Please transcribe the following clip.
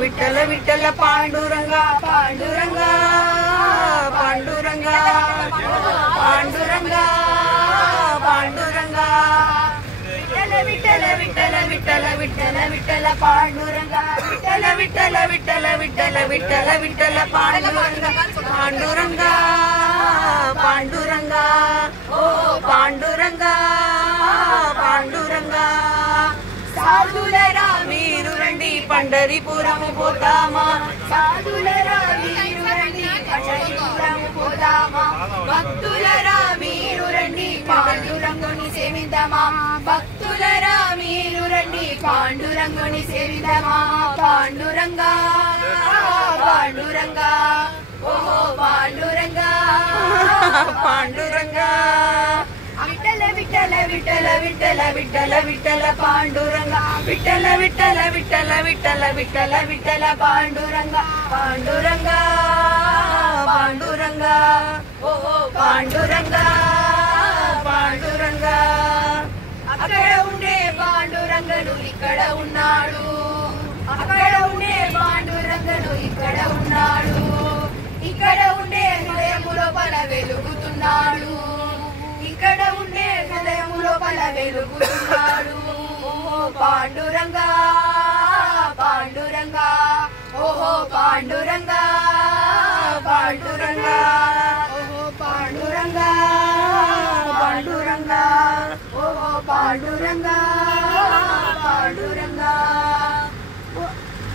విఠల విఠల పాండురంగా పాండురంగా పాండురంగా పాండురంగా పాండురంగా విఠల విఠల విఠల విఠల విఠల పాండురంగా విఠల విఠల విఠల విఠల విఠల విఠల పాండురంగా పాండురంగా పాండురంగా ఓ పాండురంగా పాండురంగా సాధులరా మీరు రండి పండరిపురము పోతామా సాధులరా మీరు రండి పండరిపురము పోతామా భక్తులరా మీరు రండి పాండురంగుని సేవిద్దామా భక్తులరా మీరు రండి పాండురంగుని సేవిద్దామా పాండురంగా పాండురంగా ఓహో పాండురంగా పాండురంగా విఠల విఠల విఠల విఠల విఠల విఠల పాండురంగా విఠల విఠల విఠల విఠల విఠల విఠల పాండురంగా పాండురంగా పాండురంగా ఓహో పాండురంగా పాండురంగా అక్కడ ఉండే పాండురంగడు ఇక్కడ ఉన్నాడు అక్కడ ఉండే పాండురంగడు ఇక్కడ ఉన్నాడు ఇక్కడ ఉండే హృదయము లోపల వెలుగుతున్నాడు ఇక్కడ ఉండే హృదయము లోపల వెలుగుతున్నాడు ఓహో పాండురంగా పాండురంగా ఓహో పాండురంగా పాండురంగా ఓహో పాండురంగా పాండురంగా ఓహో పాండురంగా పాండురంగా